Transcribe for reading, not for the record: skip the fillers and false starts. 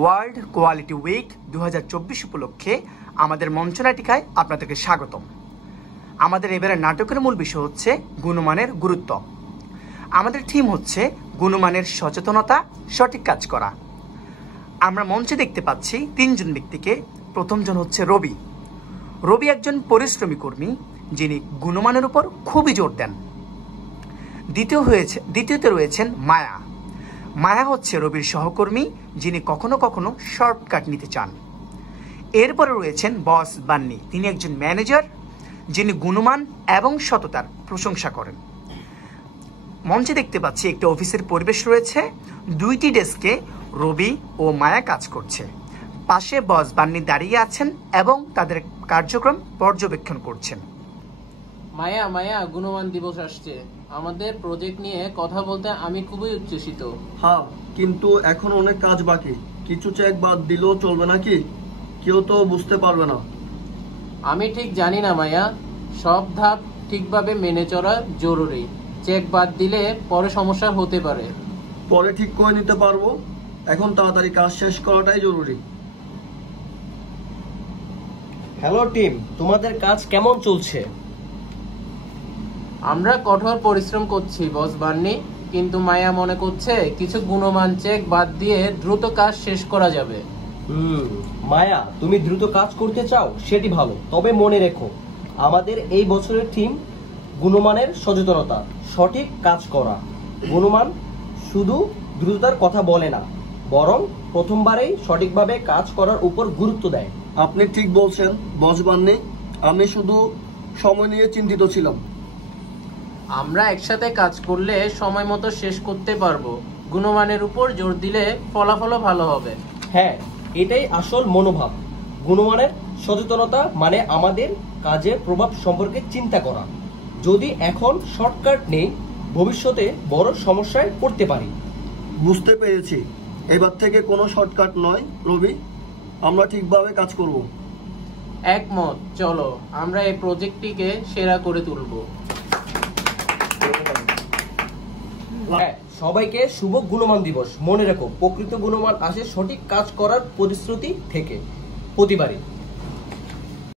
World quality week 2024 উপলক্ষে আমাদের মঞ্চনাটিকায় আপনাদেরকে স্বাগতম। আমাদের এবারের নাটকের মূল বিষয় হচ্ছে গুণমানের গুরুত্ব। আমাদের থিম হচ্ছে গুণমানের সচেতনতা, সঠিক কাজ করা। আমরা মঞ্চে দেখতে পাচ্ছি তিনজন ব্যক্তিকে। প্রথমজন হচ্ছে রবি। রবি একজন পরিশ্রমী কর্মী, যিনি গুণমানের উপর খুবই জোর দেন। দ্বিতীয়তে রয়েছেন মায়া। মায়া হচ্ছে রবির সহকর্মী, যিনি কখনো কখনো শর্টকাট নিতে চান। এরপরে রয়েছেন বস বান্নি। তিনি একজন ম্যানেজার, যিনি গুণমান এবং সততার প্রশংসা করেন। মঞ্চে দেখতে পাচ্ছি একটি অফিসের পরিবেশ রয়েছে। দুইটি ডেস্কে রবি ও মায়া কাজ করছে। পাশে বস বান্নি দাঁড়িয়ে আছেন এবং তাদের কার্যক্রম পর্যবেক্ষণ করছেন। মায়া গুণমান দিবস আসছে। আমাদের প্রজেক্ট নিয়ে কথা বলতে আমি খুবই উচ্ছ্বসিত। হ্যাঁ, কিন্তু এখন অনেক কাজ বাকি। কিছু চেক বাদ দিলেও চলবে নাকি? কেউ তো বুঝতে পারবে না। আমি ঠিক জানি না মায়া, সব ধাপ ঠিকভাবে মেনে চলা জরুরি। চেক বাদ দিলে পরে সমস্যা হতে পারে। পরে ঠিক করে নিতে পারবো, এখন তাড়াতাড়ি কাজ শেষ করাটাই জরুরি। হ্যালো টিম, তোমাদের কাজ কেমন চলছে? আমরা কঠোর পরিশ্রম করছি বস বান্নি, কিন্তু মায়া মনে করছে কিছু গুণমান চেক বাদ দিয়ে দ্রুত কাজ শেষ করা যাবে। মায়া, তুমি দ্রুত কাজ করতে চাও, সেটি ভালো। তবে মনে রেখো, আমাদের এই বছরের থিম গুণমানের সচেতনতা, সঠিক কাজ করা। গুণমান শুধু দ্রুততার কথা বলে না, বরং প্রথমবারেই সঠিকভাবে কাজ করার উপর গুরুত্ব দেয়। আপনি ঠিক বলছেন বস বান্নি, আমি শুধু সময় নিয়ে চিন্তিত ছিলাম। আমরা একসাথে কাজ করলে সময় মতো শেষ করতে পারবো। গুণমানের উপর জোর দিলে ফলাফলও ভালো হবে। হ্যাঁ, এটাই আসল মনোভাব। গুণমানের সচেতনতা মানে আমাদের কাজের প্রভাব সম্পর্কে চিন্তা করা। যদি এখন শর্টকাট নেই, ভবিষ্যতে বড় সমস্যায় পড়তে পারি। বুঝতে পেরেছি। এবার থেকে কোনো শর্টকাট নয় রবি, আমরা ঠিকভাবে কাজ করব। একমত। চলো আমরা এই প্রজেক্টটিকে সেরা করে তুলবো। সবাইকে শুভ গুণমান দিবস। মনে রেখো, প্রকৃত গুণমান আসে সঠিক কাজ করার প্রতিশ্রুতি থেকে। প্রতিবারই